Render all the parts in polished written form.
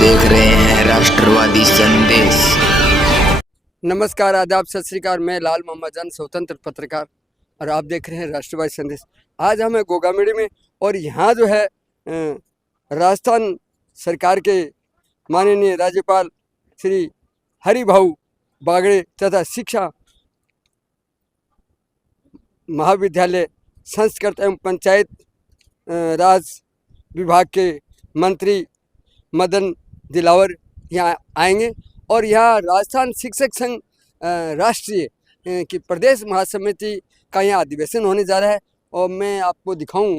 देख रहे हैं राष्ट्रवादी संदेश। नमस्कार, आदाब, सत श्री अकाल। मैं लाल मोहम्मद जन, स्वतंत्र पत्रकार, और आप देख रहे हैं राष्ट्रवादी संदेश। आज हम हैं गोगामेड़ी में, और यहाँ जो है राजस्थान सरकार के माननीय राज्यपाल श्री हरिभाऊ बागड़े तथा शिक्षा महाविद्यालय संस्कृत एवं पंचायत राज विभाग के मंत्री मदन दिलावर यहाँ आएंगे। और यहाँ राजस्थान शिक्षक संघ राष्ट्रीय की प्रदेश महासमिति का यहाँ अधिवेशन होने जा रहा है। और मैं आपको दिखाऊं,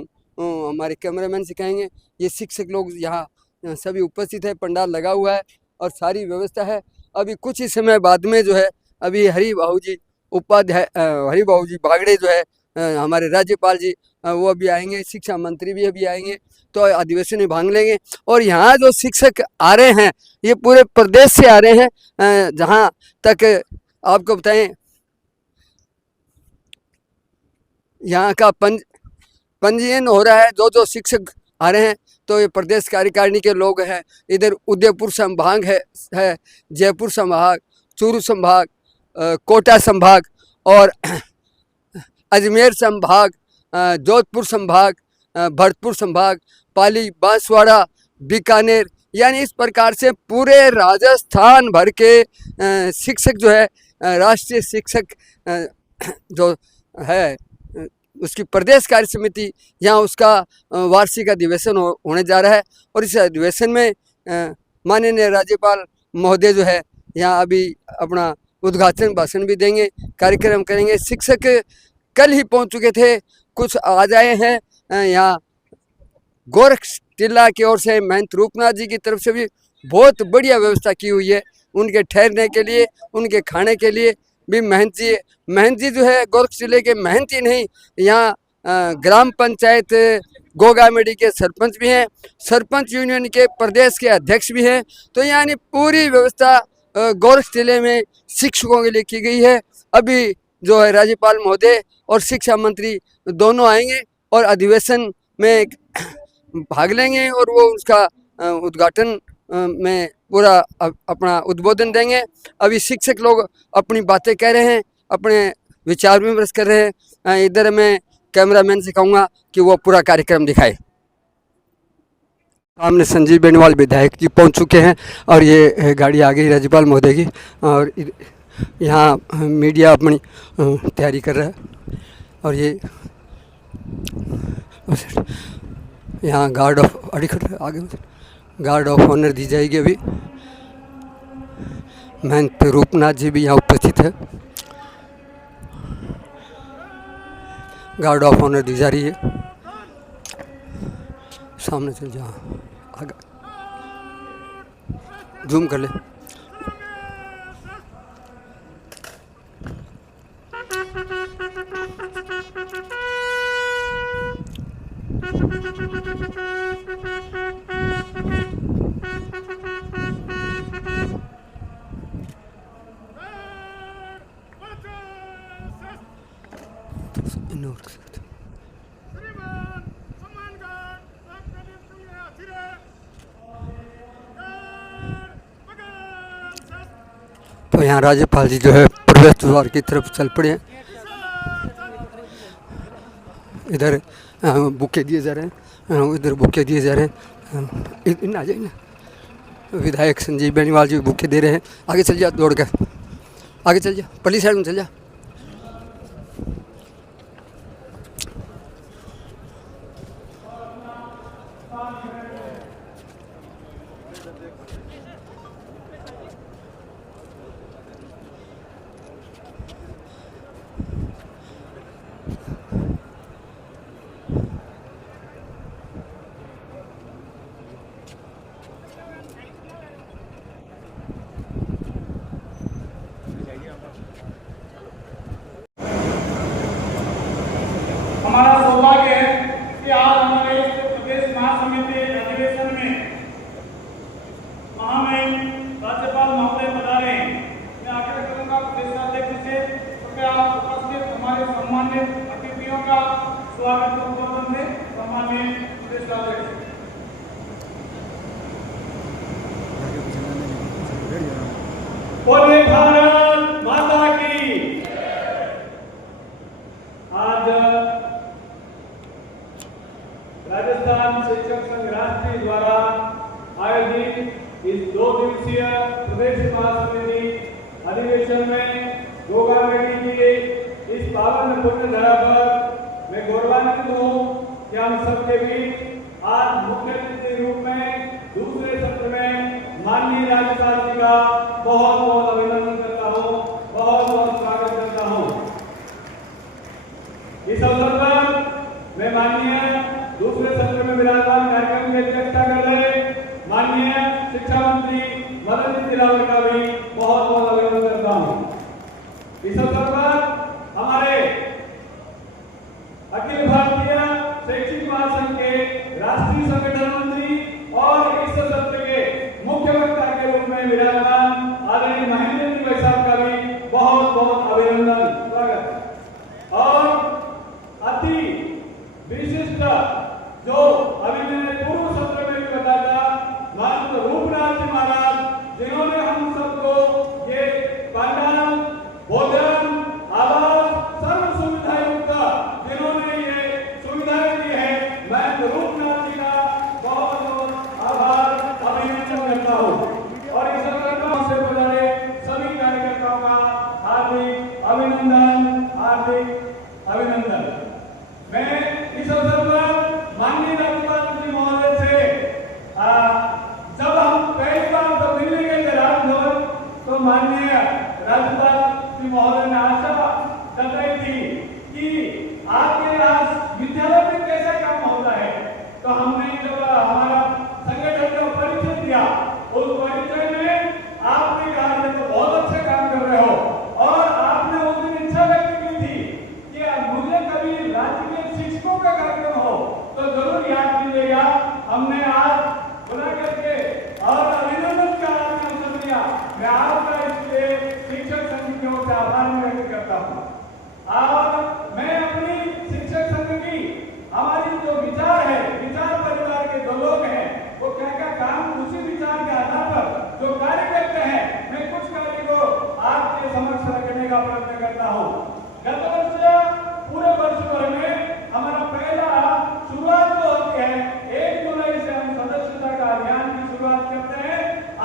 हमारे कैमरामैन से कहेंगे, ये शिक्षक लोग यहाँ सभी उपस्थित है, पंडाल लगा हुआ है और सारी व्यवस्था है। अभी कुछ ही समय बाद में जो है अभी हरिभाऊ जी बागड़े जो है हमारे राज्यपाल जी वो अभी आएंगे, शिक्षा मंत्री भी अभी आएंगे, तो अधिवेशन में भाग लेंगे। और यहाँ जो शिक्षक आ रहे हैं ये पूरे प्रदेश से आ रहे हैं। जहाँ तक आपको बताएं, यहाँ का पंजीयन हो रहा है। जो शिक्षक आ रहे हैं तो ये प्रदेश कार्यकारिणी के लोग हैं। इधर उदयपुर संभाग है, जयपुर संभाग, चूरू संभाग, कोटा संभाग और अजमेर संभाग, जोधपुर संभाग, भरतपुर संभाग, पाली, बांसवाड़ा, बीकानेर, यानी इस प्रकार से पूरे राजस्थान भर के शिक्षक जो है राष्ट्रीय शिक्षक जो है उसकी प्रदेश कार्य समिति यहाँ उसका वार्षिक अधिवेशन होने जा रहा है। और इस अधिवेशन में माननीय राज्यपाल महोदय जो है यहाँ अभी अपना उद्घाटन भाषण भी देंगे, कार्यक्रम करेंगे। शिक्षक कल ही पहुँच चुके थे, कुछ आ जाए हैं। यहाँ गोरख टिल्ला की ओर से महंत रूपनाथ जी की तरफ से भी बहुत बढ़िया व्यवस्था की हुई है। उनके ठहरने के लिए, उनके खाने के लिए भी महंत जी जो है गोरख टिल्ले के महंत ही नहीं, यहाँ ग्राम पंचायत गोगामेड़ी के सरपंच भी हैं, सरपंच यूनियन के प्रदेश के अध्यक्ष भी हैं। तो यानी पूरी व्यवस्था गोरख टिल्ले में शिक्षकों के लिए की गई है। अभी जो है राज्यपाल महोदय और शिक्षा मंत्री दोनों आएंगे और अधिवेशन में भाग लेंगे और वो उसका उद्घाटन में पूरा अपना उद्बोधन देंगे। अभी शिक्षक लोग अपनी बातें कह रहे हैं, अपने विचार विमर्श कर रहे हैं। इधर मैं कैमरामैन से कहूँगा कि वो पूरा कार्यक्रम दिखाए। सामने संजीव बेनीवाल विधायक जी पहुंच चुके हैं और ये गाड़ी आ गई राज्यपाल महोदय की। और यहाँ मीडिया अपनी तैयारी कर रहा है। और ये यहाँ गार्ड ऑफ आगे गार्ड ऑफ ऑनर दी जाएगी। अभी महंत रूपनाथ जी भी यहाँ उपस्थित है, गार्ड ऑफ ऑनर दी जा रही है। सामने चल जा, आगे जूम कर ले। तो यहाँ राज्यपाल जी जो है प्रवेश द्वार की तरफ चल पड़े हैं। इधर बुके दिए जा रहे हैं, इधर बुके दिए जा रहे हैं। इन आ जाए ना, विधायक संजीव बेनीवाल जी बुके दे रहे हैं। आगे चल जा, दौड़ कर आगे चल जा, पल्ली साइड में चल जा। हमारा सौभाग्य है कि आज हमारे प्रदेश महासमिति अधिवेशन में महामहिम राज्यपाल महोदय पधारे। मैं आग्रह करूंगा प्रदेशाध्यक्ष से कृपया उपस्थित हमारे सम्मानित अतिथियों का स्वागत संबोधन में सम्मानित प्रदेशाध्यक्ष। बोले भारत माता की। आज राजस्थान शिक्षक संघ राष्ट्रीय द्वारा आयोजित इस 2 दिवसीय प्रदेश महासमिति अधिवेशन में गोगा नगरी के इस पावन पुण्य धरा पर मैं गौरवान्वित हूँ कि हम सबके बीच आज मुख्य अतिथि के रूप में दूसरे सत्र में माननीय राज्यपाल जी का बहुत बहुत अभिनंदन करता हूँ, बहुत बहुत स्वागत करता हूँ। इस अवसर पर मैं माननीय दूसरे सत्र में विराजमान कार्यक्रम की अध्यक्षता कर रहे माननीय शिक्षा मंत्री मदन जी तिलावत का भी बहुत बहुत अभिनंदन करता हूँ। इस अवसर पर हमारे अखिल भारतीय शैक्षिक महासंघ के राष्ट्रीय संगठन मंत्री और इस सत्र के मुख्य वक्ता के रूप में विराजमान आदरणीय महेंद्र जी भाई साहब का भी बहुत बहुत अभिनंदन स्वागत। और अति विशिष्ट जो अभी मैंने पूर्व सत्र में भी बताया था, महंत रूपनाथ जी महाराज जिन्होंने हम सबको ये पंडाल, भोजन, आवास, सर्व सुविधा युक्त जिन्होंने ये सुविधाएं दी है, महंत रूपनाथ जी का बहुत बहुत आभार अभिनंदन करता हूँ। और इस अवसर से बजाने सभी कार्यकर्ताओं का हार्दिक अभिनंदन, हार्दिक अभिनंदन। मैं इस अवसर पर माननीय राज्यपाल जी महोदय से जब हम पहली बार तो मिलने गए थे राजभवन, तो माननीय राज्यपाल जी महोदय ने आशा जताई थी कि आपके यहाँ विद्यालय में कैसा काम होता है। तो हमने जब हमारा संगठन का परिचय दिया, उस परिचय में आपने कहा कि तो बहुत अच्छे काम कर रहे हो, और आपने उस दिन इच्छा व्यक्त की थी कि मुझे कभी राज्य के शिक्षकों का कार्यक्रम हो तो जरूर याद कीजिएगा। हमने आज बुला करके और अभिनंदन का अवसर दिया। मैं आपका इसलिए शिक्षक संघ की ओर से आभार व्यक्त करता हूँ। और मैं अपनी शिक्षक संघ की हमारी जो विचार है, विचार परिवार के जो लोग हैं, वो क्या काम उसी विचार के आधार पर जो कार्य करते हैं, मैं कुछ कार्य को आपके समक्ष रखने का प्रयत्न करता हूँ। गत वर्ष पूरे वर्ष भर में हमारा पहला शुरुआत जो होती है 1 जुलाई से हम सदस्यता का अभियान की शुरुआत करते हैं।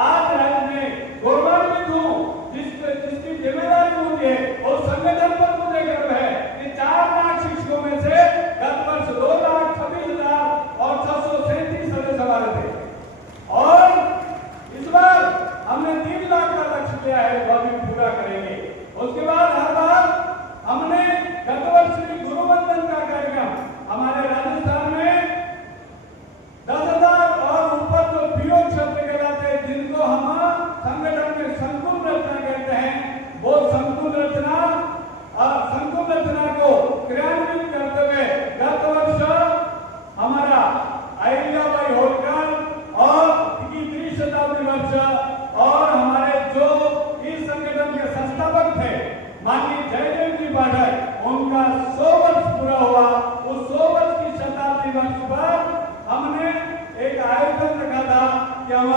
आज राज्य में गौरवान्वित हूँ, जिसकी जिम्मेदारी मुझे और संगठन पर मुझे गर्व है कि 4 लाख शिक्षकों में से गत वर्ष 2,26,000 और 637 सदस्य हमारे थे, और इस बार हमने 3 लाख का लक्ष्य लिया है, वह भी पूरा करेंगे। उसके बाद हर बार हमने गत वर्ष गुरुवंदन का कार्यक्रम हमारे राजस्थान में 10,000 और ऊपर जो पीओ क्षेत्र कहलाते हैं, जिनको हम संगठन में संकुल रचना कहते हैं, वो संकुल रचना को क्रियान्वित करते हुए गत वर्ष हमारा अहिल्याबाई होलकर और 21वीं शताब्दी वर्ष और हमारे जो इस संगठन के संस्थापक थे माननीय जयदेव जी पाठक, उनका 100 वर्ष पूरा हुआ। उस 100 वर्ष की शताब्दी वर्ष पर हमने एक आयोजन रखा था कि हम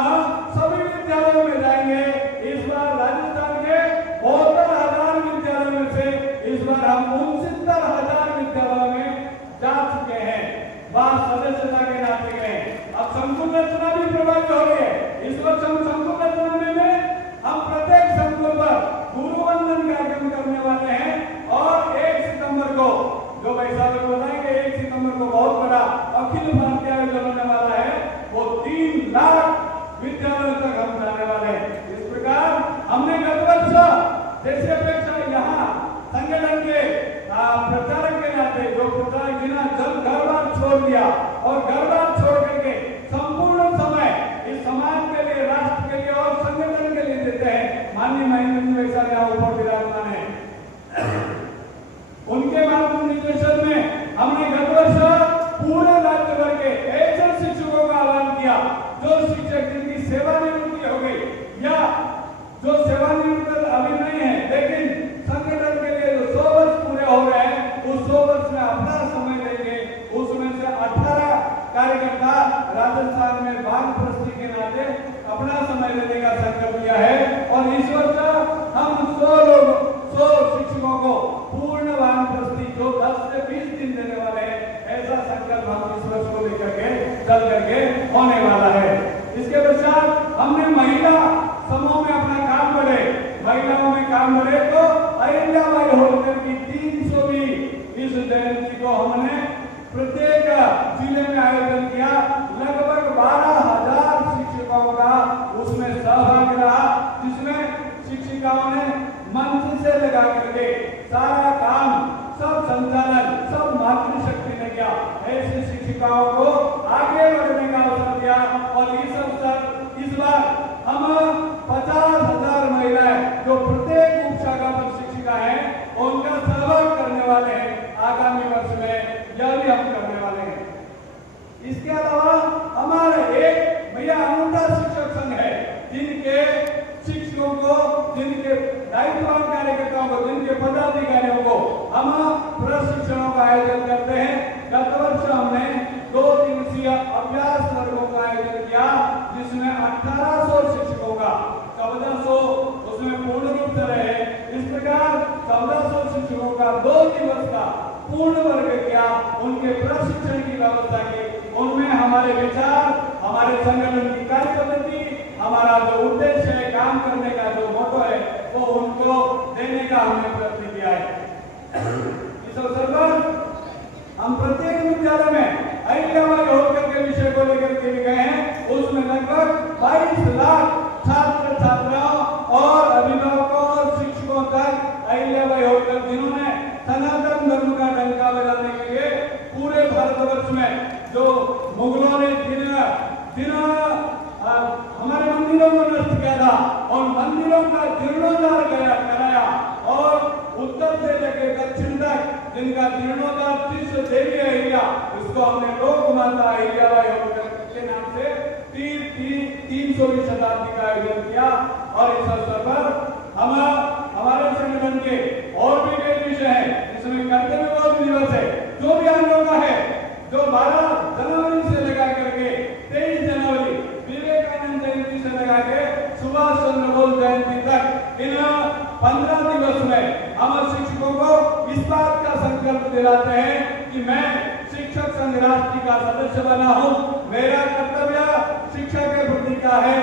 सभी विद्यालयों में जाएंगे। इस बार राजस्थान के 72,000 विद्यालयों में से इस बार हम 69,000 विद्यालयों में जा चुके हैं, वहां सदस्यता के नाते गए। अब संकुल रचना भी प्रभावित हो रही है। इस वर्ष हम संकुल रचना में हम प्रत्येक संकुल पर गुरुवंदन कार्यक्रम करने वाले हैं, और 1 सितंबर को जो भाई साहब बताएंगे, 1 सितंबर को बहुत बड़ा अखिल भारतीय आयोजन होने वाला है, वो 3 लाख विद्यालयों तक हम जाने वाले हैं। इस प्रकार हमने गत वर्ष जैसे अपेक्षा यहाँ संगठन के प्रचारक के नाते जो प्रचारक जिन्हें घर बार छोड़ दिया और घर बार छोड़ करके संपूर्ण समय इस समाज के लिए, राष्ट्र के लिए और संगठन के लिए देते हैं, माननीय महेंद्र जी भाई साहब यहाँ ऊपर विराजमान है। उनके मार्गदर्शन में हमने गत वर्ष पूरे राज्य भर के ऐसे शिक्षकों का आह्वान किया जो शिक्षक जिनकी सेवानिवृत्ति हो गई या जो सेवानिवृत्त अभी नहीं है, लेकिन संगठन के लिए जो 100 वर्ष पूरे हो रहे हैं, उस 100 वर्ष में अपना समय देंगे। उसमें से 18 कार्यकर्ता राजस्थान में वानप्रस्थी के नाते अपना समय देने का संकल्प लिया है और इस वर्ष हम 100 शिक्षकों को पूर्ण वानप्रस्थी जो 10 से 20 दिन देने वाले हैं, ऐसा संकल्प हम इस वर्ष को लेकर के चल करके होने वाला है। इसके पश्चात हमने महिला समूह में अपना काम बढ़े, महिलाओं में काम बढ़े तो अहिल्याबाई होलकर की 300वीं इस जयंती को हमने प्रत्येक जिले में आयोजन किया। लगभग 12,000 शिक्षकों का उसमें सहभाग रहा, जिसमें शिक्षिकाओं ने मंच से लगा करके सारा काम, सब संचालन, सब मातृशक्ति ने किया। ऐसे शिक्षिकाओं को आगे बढ़ने का अवसर दिया और इस बार हम 50,000 महिलाएं जो प्रत्येक उप शाखा पर शिक्षिका हैं, उनका सहभाग करने वाले हैं। आगामी वर्ष में यह भी हम करने वाले हैं। इसके अलावा हमारे एक भैया अनूठा शिक्षक संघ है, जिनके शिक्षकों को, जिनके दायित्ववान कार्यकर्ताओं को, जिनके पदाधिकारियों को हम प्रशिक्षणों का आयोजन करते हैं। गत वर्ष हमने 2 दिवसीय अभ्यास वर्गों का आयोजन किया, जिसमें 1800 शिक्षकों का 1400 उसमें पूर्ण रूप से रहे। इस प्रकार 1400 शिक्षकों का 2 दिवस का पूर्ण वर्ग किया, उनके प्रशिक्षण की व्यवस्था की। उनमें हमारे विचार, हमारे संगठन की कार्यपद्धति, हमारा जो उद्देश्य है, काम करने का जो मोटो है, वो उनको देने का हमने प्रयत्न किया है। इस अवसर पर हम प्रत्येक विद्यालय में अहिल्याबाई होलकर के विषय को लेकर के गए हैं। उसमें लगभग 22 लाख छात्र छात्राओं और अभिभावकों और शिक्षकों तक अहिल्याबाई होलकर, जिन्होंने सनातन धर्म का डंका बजाने के लिए पूरे भारतवर्ष में जो मुगलों ने दिन हमारे मंदिरों को नष्ट किया था और मंदिरों का जीर्णोद्धार कराया और उत्तर से लेकर दक्षिण तक जिनका जीर्णोद्धार तीर्थ देवी अहिल्या, इसको हमने लोक माता अहिल्याबाई होलकर के नाम से 300वीं शताब्दी का आयोजन किया। और इस अवसर पर हम हमारे संगठन के और भी कई विषय हैं, जिसमें कर्तव्य बोध दिवस है, जो भी हम लोग का है, जो 12 जनवरी से लगा करके 23 जनवरी विवेकानंद जयंती से लगा के सुभाष चंद्र बोस जयंती तक, इन 15 दिवस में हम शिक्षकों को इस बात का संकल्प दिलाते हैं कि मैं शिक्षक संघ राष्ट्र का सदस्य बना हूं। मेरा कर्तव्य शिक्षा के प्रति का है,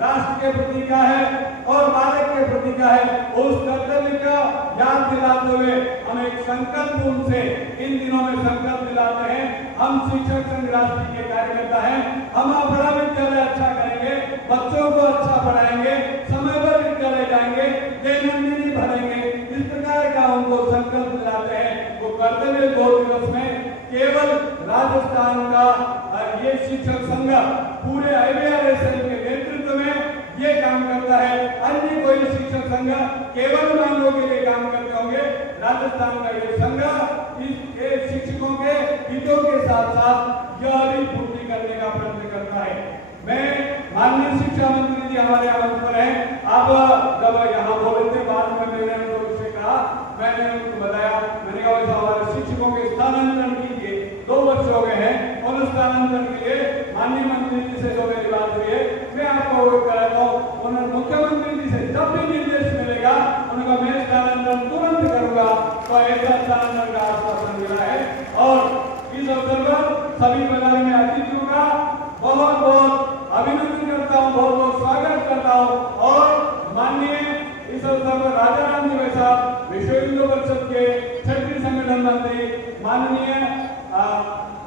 राष्ट्र के प्रति का है और बालक के प्रति का है। उस कर्तव्य का याद दिलाते हुए हम एक संकल्प उनसे इन दिनों में संकल्प दिलाते हैं। हम शिक्षक संघ राष्ट्र के कार्यकर्ता हैं, हम बड़ा विद्यालय अच्छा करेंगे, बच्चों को अच्छा पढ़ाएंगे, समय पर विद्यालय जाएंगे, दैनंदिनी भरेंगे। इस प्रकार का उनको संकल्प दिलाते हैं। वो कर्तव्य बोध दिवस में केवल राजस्थान का ये शिक्षक संघ पूरे IBRSL के नेतृत्व में ये काम करता है। अन्य कोई शिक्षक संघ केवल मांगों के लिए काम करते होंगे। राजस्थान का ये संघ इस शिक्षकों के हितों के साथ साथ यह भी पूर्ति करने का प्रयत्न करता है। मैं माननीय शिक्षा मंत्री जी हमारे आमंत्रण पर हैं। अब जब यहाँ बोले थे, बाद में मैंने उनसे कहा, मैंने उनको बताया, मैंने कहा हमारे शिक्षकों के स्थानांतरण कीजिए, 2 वर्ष हो गए हैं और स्थानांतरण के लिए माननीय मंत्री जी से जो मेरी बात हुई है, मैं आपको अवगत कराता हूँ। उन्होंने मुख्यमंत्री जी से जब भी निर्देश मिलेगा, उनका मैं स्थानांतरण तुरंत करूंगा। तो ऐसा स्थानांतरण का आश्वासन मिला है। और इस अवसर पर सभी पधारे में अतिथियों का बहुत बहुत अभिनंदन करता हूँ, बहुत बहुत स्वागत करता हूँ। और माननीय इस अवसर पर राजा राम जी साहब, विश्व हिंदू परिषद के क्षेत्रीय संगठन मंत्री, माननीय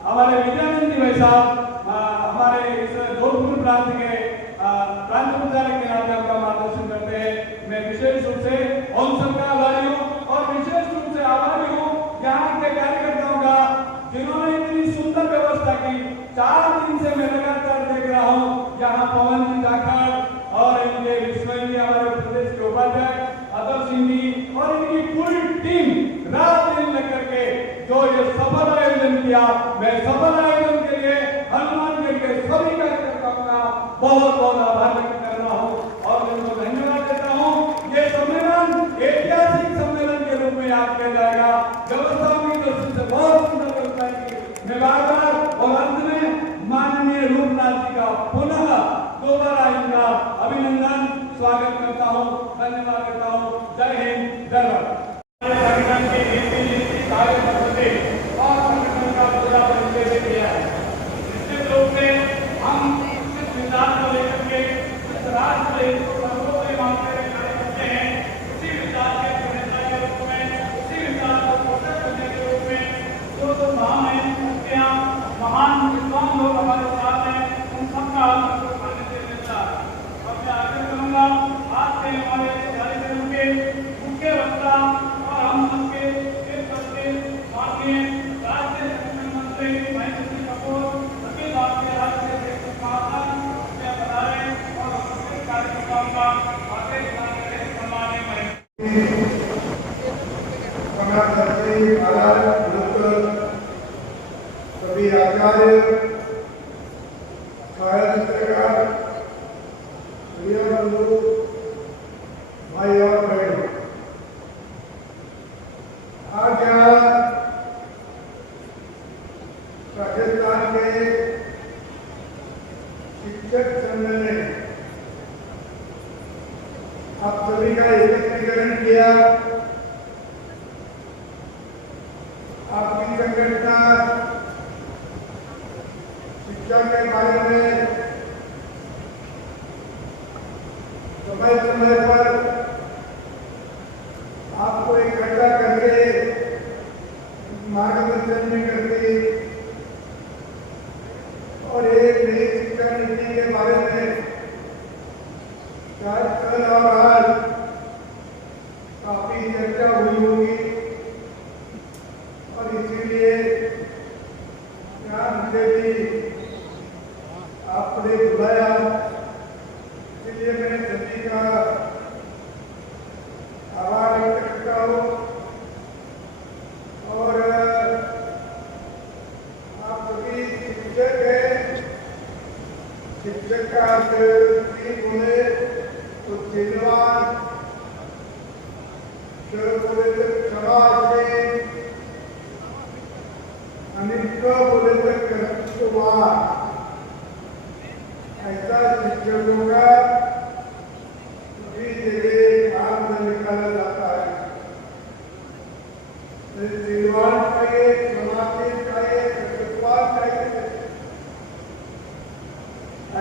हमारे विजयानंद जी साहब, हमारे इस जोधपुर प्रांत के प्रांत प्रचारक के नाम से आपका मार्गदर्शन करते हैं। मैं विशेष रूप से उन सबका आभारी हूँ और विशेष रूप से आभारी हूँ यहाँ के कार्यकर्ताओं का, जिन्होंने इतनी सुंदर व्यवस्था की। 4 दिन से मैं लगातार देख रहा हूँ यहाँ पवन जी जाखड़ और इनके विश्वजी हमारे प्रदेश के उपाध्यक्ष अदर सिंह जी और इनकी पूरी टीम रात दिन लग करके जो ये सफल आयोजन किया। मैं सफल आयोजन के लिए हनुमानगढ़ के सभी कार्यकर्ताओं का बहुत बहुत आभार व्यक्त कर रहा हूँ और उनको धन्यवाद देता हूँ। ये सम्मेलन ऐतिहासिक सम्मेलन के रूप में याद किया जाएगा। व्यवस्थाओं की दृष्टि से बहुत सुंदर व्यवस्था की। मैं बार बार और अंत में माननीय रूपनाथ जी का पुनः दोबारा इनका स्वागत करता हूँ, धन्यवाद करता हूँ। जय हिंद, जय भारत। संगठन की नीति कार्य पद्धति और संगठन का पूरा परिचय किया है। निश्चित रूप से हम इस विचार को लेकर के इस राष्ट्र को सर्वोपरि मानते हुए कार्य करते हैं। उसी विचार के प्रणेता के रूप में, उसी विचार को पोषक करने के रूप में जो महान शक्तियाँ, महान विद्वान लोग हमारे साथ हैं, उन सबका मान्यता मिलता है। और मैं आग्रह करूँगा आज के हमारे कार्यक्रम के मुख्य वक्ता और हम सबके एक सबके माननीय राज्य संगठन मंत्री महेंद्र सिंह कपूर, अखिल भारतीय राज्य शिक्षक महासंघ में पधारे और इस कार्यक्रम का आगे सम्मान्य करें। सभी आचार्य, छायाचित्रकार, प्रिय बंधु, भाई और बहनों, आज यहाँ राजस्थान के शिक्षक संघ ने आप सभी का एकत्रीकरण किया। आपकी संगठना शिक्षा के बारे में समय समय पर आपको इकट्ठा करके मार्गदर्शन भी करती और एक नई शिक्षा नीति के बारे में शायद कल और आज काफी चर्चा हुई होगी और इसीलिए मुझे भी आपने बुलाया। इसलिए मैं सभी का आभार व्यक्त करता हूँ और आप सभी शिक्षक हैं। शिक्षक का अर्थ बोले तो धन्यवाद बोले तो क्षमा से अनिष्ट बोले तो कर्तव्यवाद, ऐसा शिक्षकों का सभी जगह काम में निकाला जाता है। धन्यवाद चाहिए, क्षमाशील चाहिए, कर्तव्यवाद चाहिए।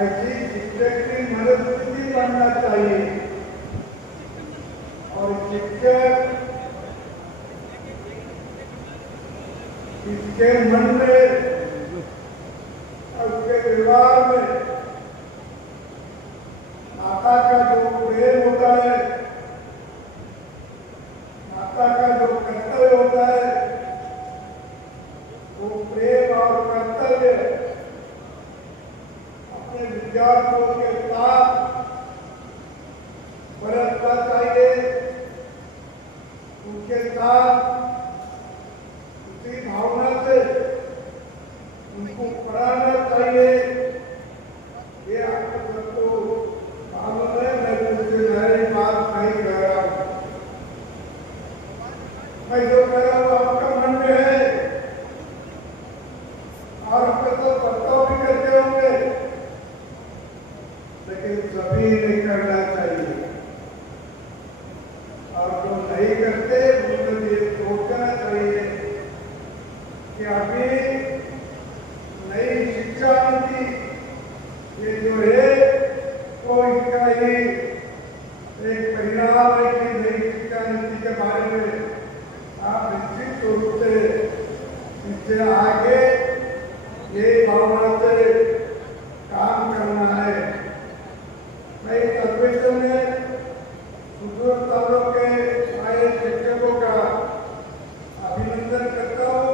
ऐसी शिक्षक की मनस्थिति बनना चाहिए और शिक्षक इसके मन में और उसके व्यवहार में माता का जो प्रेम होता है, माता का जो कर्तव्य होता है, वो प्रेम और कर्तव्य अपने विद्यार्थियों के साथ बरतना चाहिए। उनके साथ उसी भावना से उनको पढ़ाना चाहिए। ये आपको सबको मालूम है, मैं मुझसे नई बात नहीं कह रहा हूँ। मैं जो कह रहा हूँ आपका मन में है और आपका तो बर्ताव भी करते होंगे, लेकिन सभी ने करना चाहिए और जो नहीं करते उनको ये सोचना चाहिए कि अभी नई शिक्षा नीति ये जो है वो इसका ही एक परिणाम है कि नई शिक्षा नीति के बारे में आप निश्चित रूप से इससे आगे ये भावना से काम करना है। मैं इस अधिवेशन में सुदूरताओं के आए शिक्षकों का अभिनंदन करता हूँ।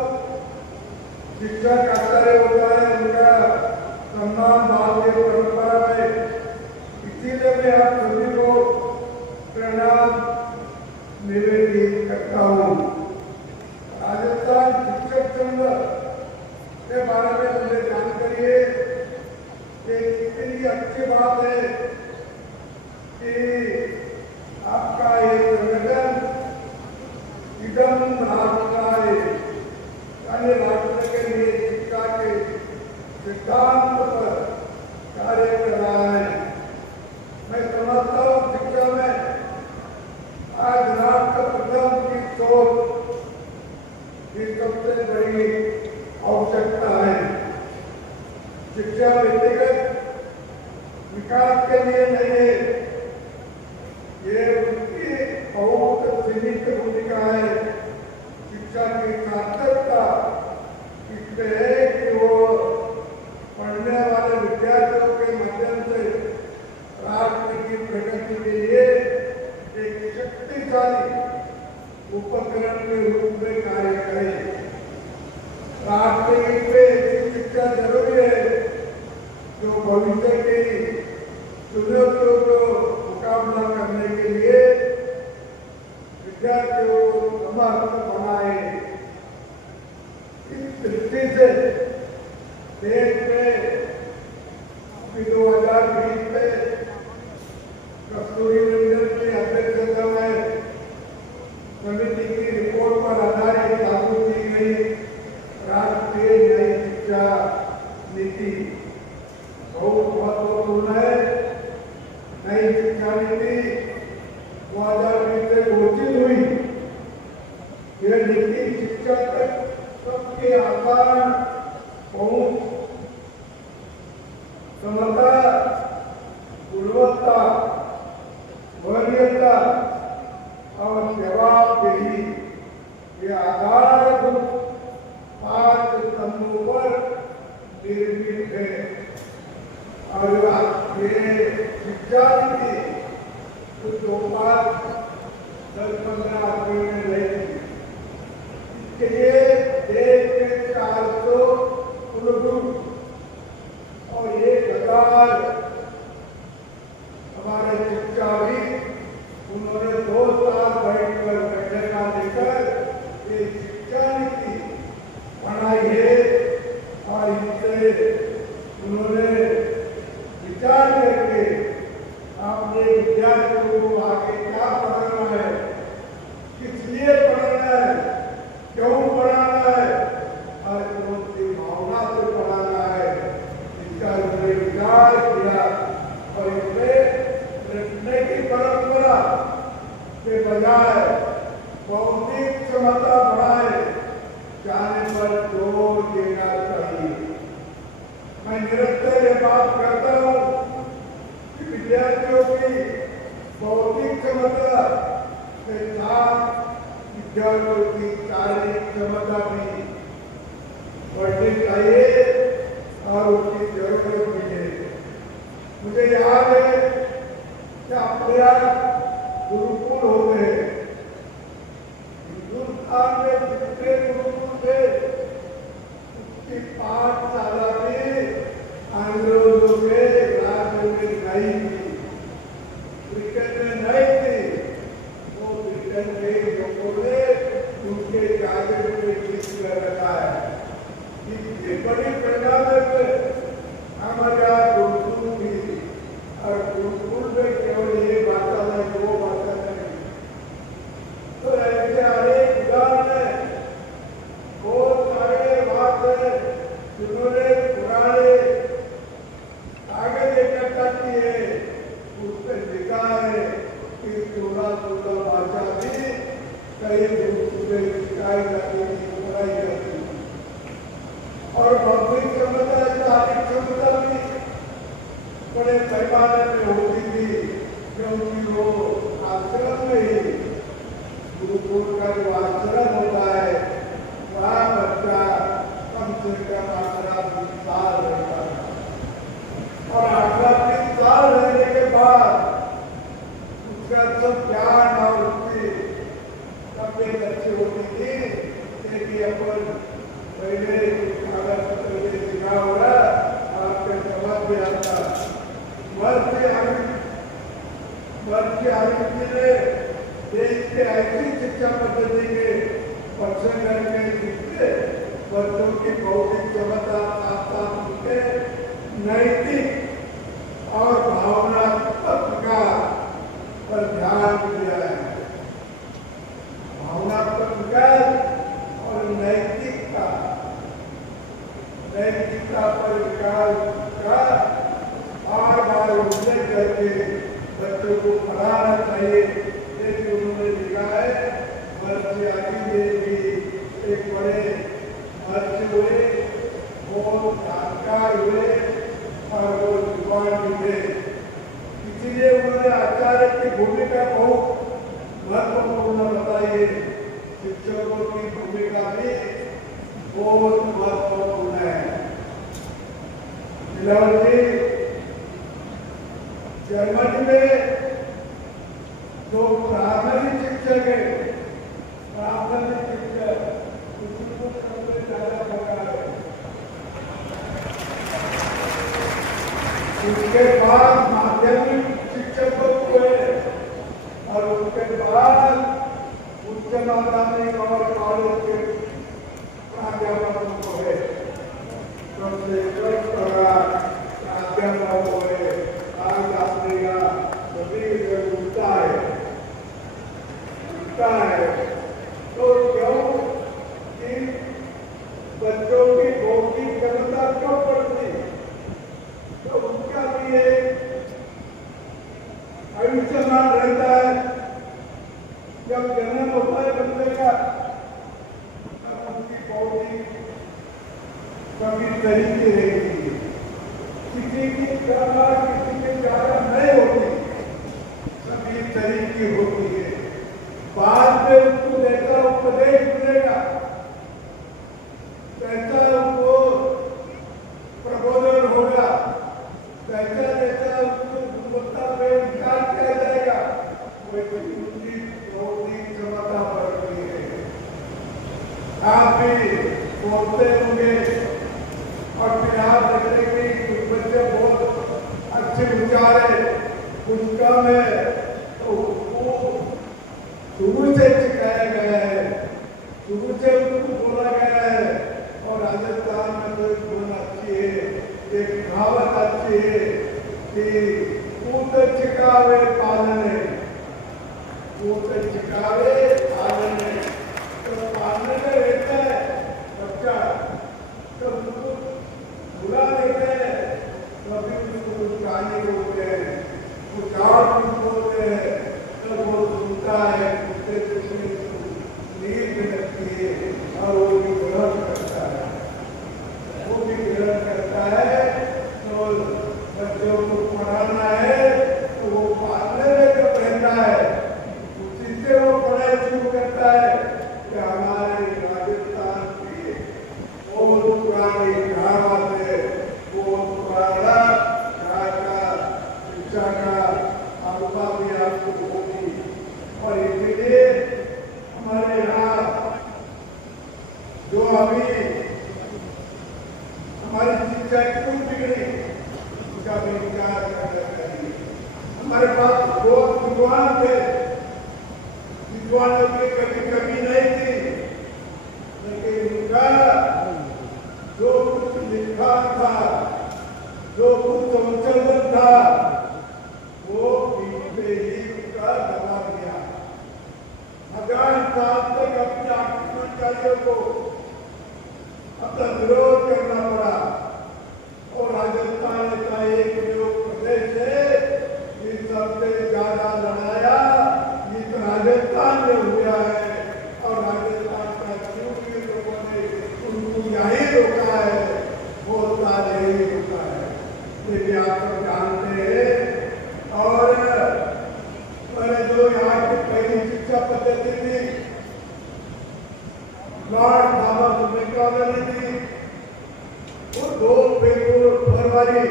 शिक्षक आचार्य होता है, उनका सम्मान भारतीय परंपरा में, इसीलिए मैं आप सभी को प्रणाम निवेदित करता हूँ। राजस्थान शिक्षक संघ के बारे में मुझे जानकारी है कि कितनी अच्छी बात है कि आपका ये संगठन इदम राष्ट्राय यानी राष्ट्र के लिए शिक्षा के सिद्धांत पर कार्य कर रहा है। मैं समझता हूँ शिक्षा व्यक्तिगत विकास के लिए नहीं है, ये उनकी बहुत सीमित भूमिका है। शिक्षा की सार्थकता इसमें है कि वो पढ़ने वाले विद्यार्थियों के माध्यम से राष्ट्र की प्रगति के लिए एक शक्तिशाली उपकरण के रूप में कार्य करें। राष्ट्र हित में ऐसी शिक्षा जरूरी है जो भविष्य की चुनौतियों को मुकाबला करने के लिए विद्यार्थियों को समर्थ बनाए। इस दृष्टि से देश में 2020 में कस्तूरी रंजन की अध्यक्षता में समिति की रिपोर्ट पर आधारित लागू की गई राष्ट्रीय नई शिक्षा नीति बहुत महत्वपूर्ण है। नई शिक्षा नीति 2020 से घोषित हुई। यह नीति शिक्षा तक सबके आसान पहुंच, समता, गुणवत्ता, वरीयता और जवाबदेही ये आधारभूत 5 स्तंभों पर निर्मित है। और ये शिक्षा नीति तो 10-15 आदमी में रहेगी। इसके लिए देश में 400 कुलगुरु और 1000 हमारे शिक्षाविद, उन्होंने 2 साल बैठकर बैठका लेकर ये शिक्षा नीति बनाई है। और इससे उन्होंने विचार करके अपने विद्यार्थियों को आगे क्या पढ़ाना है, किस लिए पढ़ाना है, क्यों पढ़ाना है और कौन सी भावना से पढ़ाना है, इसका उन्होंने विचार किया। और इसमें रटने की परंपरा के बजाय बौद्धिक क्षमता बढ़ाए जाने पर जोर देना चाहिए। मैं निरंतर ये बात करता हूँ कि विद्यार्थियों की बौद्धिक क्षमता के साथ विद्यार्थियों की शारीरिक क्षमता भी बढ़नी चाहिए और उसकी जरूरत भी है। मुझे याद है कि अपने गुरुकुल होते हैं। हिंदुस्तान में जितने गुरुकुल थे उसकी पाठशाला भी अंग्रेजों के राज में नहीं थी, ब्रिटेन में नहीं थी। वो ब्रिटेन के लोगों ने उनके कागज में लिख कर रखा है। इतनी बड़ी प्रजातंत्र में हमारा गुरुकुल भी, और गुरुकुल में केवल ये भाषा नहीं, वो भाषा नहीं। तो ऐसे अनेक उदाहरण है, बहुत सारे बात है जिन्होंने पुराने कागज इकट्ठा किए, उसमें लिखा है कि 14 भाषा भी कई रूप में सिखाई जाती है, पढ़ाई जाती है। और बौद्धिक क्षमता, शारीरिक क्षमता भी बड़े पैमाने में होती थी, क्योंकि वो आश्रम में ही गुरुकुल का जो आश्रम होता है वहाँ बच्चा कम से कम 18-20 साल रहता है। और 18-20 साल रहने के बाद उसका सब ज्ञान और उसकी तबियत अच्छी होती थी कि अपन पहले कागज पत्र में लिखा होगा आपके समझ में आता। वर्ष के आयुष्य ने देश के ऐसी शिक्षा पद्धति के परीक्षण करके जिससे बच्चों की बौद्धिक क्षमता साथ साथ उनके नैतिक और भावनात्मक विकास पर ध्यान दिया है। भावनात्मक विकास और नैतिकता पर विकास का बार बार उल्लेख करके बच्चों को पढ़ाना चाहिए। जैसे उन्होंने लिखा है, वर्ष आदि में भी एक बड़े वर्ष हुए और जानकार हुए और वो विद्वान भी थे। इसलिए उन्होंने आचार्य की भूमिका बहुत महत्वपूर्ण बताई। शिक्षकों की भूमिका भी बहुत महत्वपूर्ण है। जी जर्मनी में जो प्राथमिक शिक्षक है, प्राथमिक शिक्षक उसको सबसे ज्यादा पगार है। उसके बाद माध्यमिक शिक्षकों को है और उसके बाद उच्च माध्यमिक और कॉलेज के प्राध्यापकों को है। सबसे कम पगार प्राध्यापक को है। आज आपने का सभी उठता है तो क्यों कि बच्चों की बौद्धिक क्षमता कम पड़ती, तो उनका भी एक आयुष्मान रहता है। जब जन्म होता है बच्चे का तब उनकी बौद्धिक कभी तरीके रहती है, किसी की ज़्यादा किसी की ज़्यादा नहीं होती, सभी तरीके होती है। बाद में उनको जैसा उपदेश मिलेगा, जैसा उनको प्रबोधन होगा, जैसा जैसा उनको गुणवत्ता में विचार किया जाएगा, वैसी उनकी बौद्धिक क्षमता बढ़ती है। आप भी सोचते होंगे और फिर आप देखेंगे कि कुछ बच्चे बहुत अच्छे विचार है, कुछ कम है, तो उसको शुरू से सिखाया गया है, शुरू से उनको बोला गया है। और राजस्थान में तो एक गुण अच्छी है, एक कहावत अच्छी है कि पूत चिकावे पालने, पूत चिकावे पालने। तो पालने में रहता है बच्चा, तो उनको बुला देते हैं, कभी उसको कुछ कहानी बोलते हैं, कुछ और कुछ बोलते हैं, तो वो सुनता है, उससे नींद में लगती है और वो भी ग्रहण करता है, वो भी ग्रहण करता है। तो बच्चों को पढ़ाना है तो वो पालने में जब रहता है उसी से वो पढ़ाई शुरू करता है। कि हमारे राजस्थान की बहुत पुरानी कहावत है, बहुत पुराना यहाँ का शिक्षा का अनुभव भी आपको होगी। और इसलिए हमारे यहाँ जो अभी हमारी शिक्षा क्यों बिगड़ी, उसका भी विचार करना चाहिए। हमारे पास बहुत विद्वान थे, विद्वानों की कभी कमी नहीं थी, लेकिन उनका जो कुछ लिखा था, जो कुछ संशोधन था, वो पीठ पे ही उनका दबा दिया। 1000 साल तक अपने आक्रमणकारियों को अपना विरोध करना पड़ा। और राजस्थान का एक जो प्रदेश है, इस सबसे ज्यादा लड़ाया इस राजस्थान में हुआ है। और राजस्थान का क्योंकि लोगों ने उनको यही रोका है, बहुत सारे यही रोका है, ये भी आप सब जानते हैं। और जो यहाँ की पहली शिक्षा पद्धति थी, लॉर्ड थॉमस मैकाले थी, वो 2 फरवरी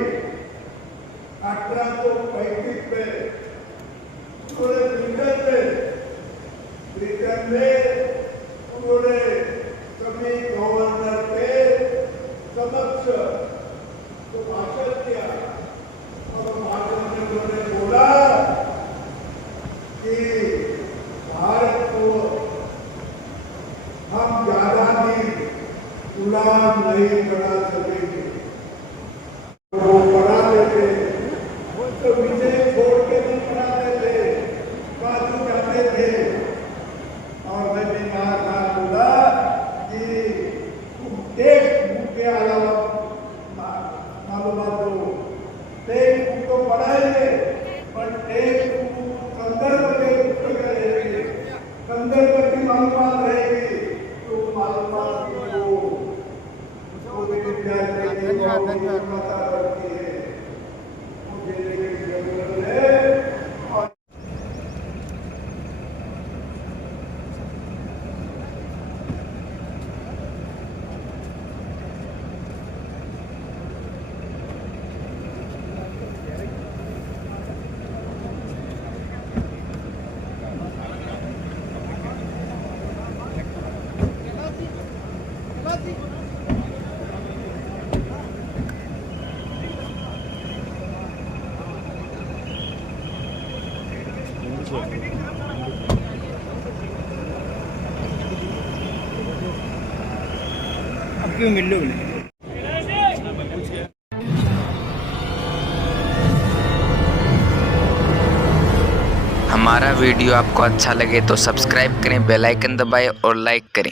1835 में उन्होंने ब्रिटेन में उन्होंने सभी गवर्नर के समक्ष तो भाषण किया। और भाषण में उन्होंने बोला कि भारत को हम ज्यादा भी गुलाम नहीं बना सकेंगे। वो पढ़ाते थे तो विजय छोड़ के नहीं पढ़ाते थे, बाजू जाते थे। और मैं भी कहा बोला कि टेक्स्ट बुक के अलावा मालूमात दो, टेक्स्ट बुक तो पढ़ाएंगे पर टेक्स्ट बुक संदर्भ के पुस्तक रहेगी, संदर्भ की मालूमात रहेगी, तो मालूमात को अब क्यों मिल लो हमारा वीडियो आपको अच्छा लगे तो सब्सक्राइब करें, बेल आइकन दबाएं और लाइक करें।